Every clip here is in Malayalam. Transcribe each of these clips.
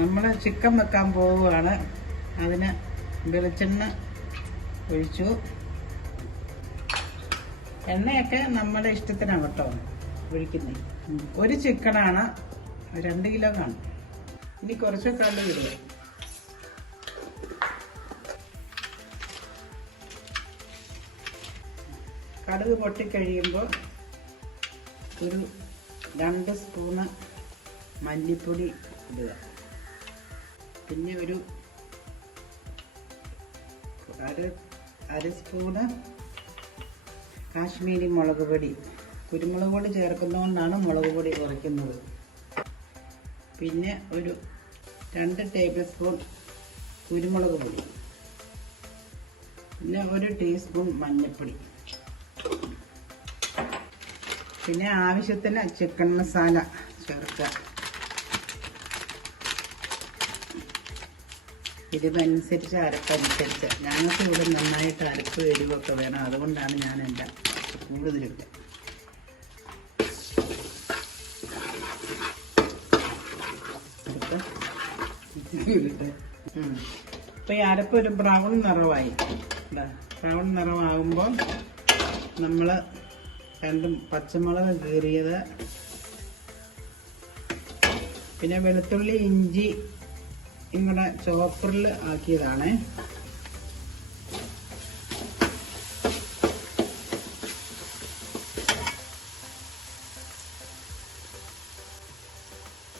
നമ്മൾ ചിക്കൻ വെക്കാൻ പോവുകയാണ്. അതിന് വെളിച്ചെണ്ണ ഒഴിച്ചു. എണ്ണയൊക്കെ നമ്മുടെ ഇഷ്ടത്തിനാണ് കേട്ടോ ഒഴിക്കുന്നത് ഒരു ചിക്കനാണ് രണ്ട് കിലോ കാണും. ഇനി കുറച്ച് കള്ളു ഇടുക. കടുക് പൊട്ടിക്കഴിയുമ്പോൾ ഒരു രണ്ട് സ്പൂണ് മല്ലിപ്പൊടി ഇടുക. പിന്നെ ഒരു അര അര സ്പൂണ് കാശ്മീരി മുളക് പൊടി. കുരുമുളക് പൊടി ചേർക്കുന്നതുകൊണ്ടാണ് മുളക് പൊടി കുറയ്ക്കുന്നത്. പിന്നെ ഒരു രണ്ട് ടേബിൾ സ്പൂൺ കുരുമുളക് പൊടി. പിന്നെ ഒരു ടീസ്പൂൺ മഞ്ഞൾപ്പൊടി പിന്നെ ആവശ്യത്തിന് ചിക്കൻ മസാല ചേർക്കുക. ഇതിനനുസരിച്ച് അരപ്പനുസരിച്ച്. ഞങ്ങൾക്ക് ഇവിടെ നന്നായിട്ട് അരപ്പ് എരിവൊക്കെ വേണം. അതുകൊണ്ടാണ് ഞാൻ എന്റെ കൂടുതലിട്ട് ഇപ്പൊ ഈ അരപ്പ് ഒരു ബ്രൗൺ നിറമായി ബ്രൗൺ നിറമാകുമ്പോൾ നമ്മൾ രണ്ടും പച്ചമുളക് കീറിയത് പിന്നെ വെളുത്തുള്ളി ഇഞ്ചി ഇങ്ങനെ ചോപ്പറിൽ ആക്കിയതാണ്.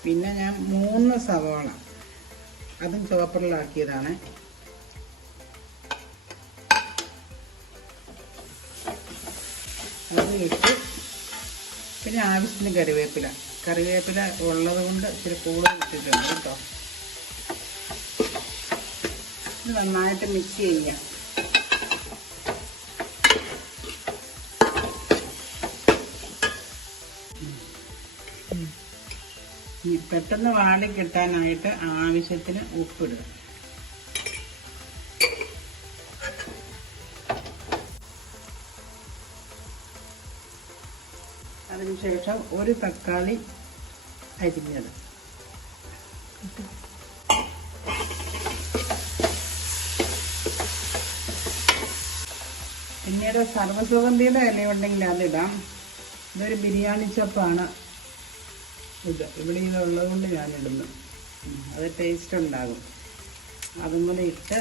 പിന്നെ ഞാൻ മൂന്ന് സവാള അതും ചോപ്പറിലാക്കിയതാണ് അത് ഇട്ട് പിന്നെ ആവശ്യത്തിന് കറിവേപ്പില. കറിവേപ്പില ഉള്ളത് കൊണ്ട് ഇച്ചിരി കൂടുതൽ ഇട്ടിട്ടുണ്ട് കേട്ടോ. ഇത് നന്നായിട്ട് മിക്സ് ചെയ്യാം. പെട്ടെന്ന് വാടി കിട്ടാനായിട്ട് ആവശ്യത്തിന് ഉപ്പിടുക. അതിനുശേഷം ഒരു തക്കാളി അരിഞ്ഞത്. പിന്നീട് സർവസുഗന്ധിയുടെ ഇലയുണ്ടെങ്കിൽ അതിടാം. ഇതൊരു ബിരിയാണി ചപ്പാണ്. ഇത് ഇവിടെ ഇതുള്ളത് കൊണ്ട് ഞാനിടുന്നു. അത് ടേസ്റ്റ് ഉണ്ടാകും. അതും കൂടെ ഇട്ട്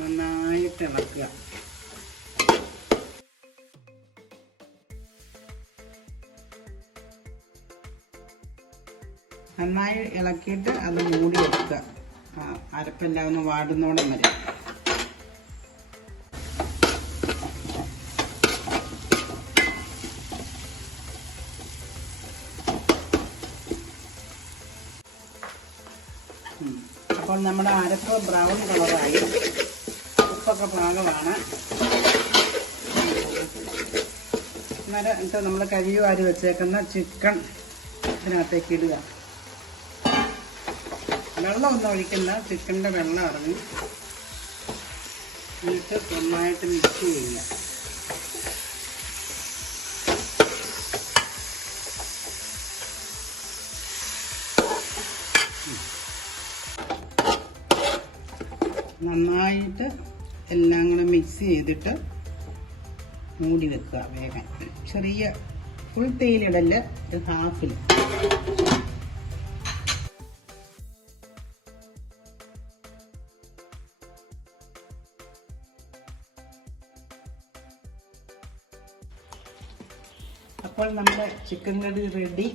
നന്നായിട്ട് ഇളക്കുക. നന്നായി ഇളക്കിയിട്ട് അത് മൂടി ആ, അരപ്പെല്ലാം ഒന്ന് വാടുന്നോടെ വരെ. അപ്പോൾ നമ്മുടെ അരപ്പ് ബ്രൗൺ കളറായി. ഉപ്പൊക്കെ പാകമാണ്. അന്നേരം എന്നിട്ട് നമ്മൾ കഴുകി വാരി വെച്ചേക്കുന്ന ചിക്കൻ ഇതിനകത്തേക്ക് ഇടുക. വെള്ളമൊന്നും ഒഴിക്കണ്ട. ചിക്കന്റെ വെള്ളം ഇറങ്ങി. എന്നിട്ട് നന്നായിട്ട് മിക്സ് ചെയ്യുക. നന്നായിട്ട് എല്ലാം കൂടെ മിക്സ് ചെയ്തിട്ട് മൂടി വെക്കുക വേഗം. ചെറിയ ഫുൾ തേയിലിടൽ ഹാഫിൽ അപ്പോൾ നമ്മുടെ ചിക്കൻ കറി റെഡി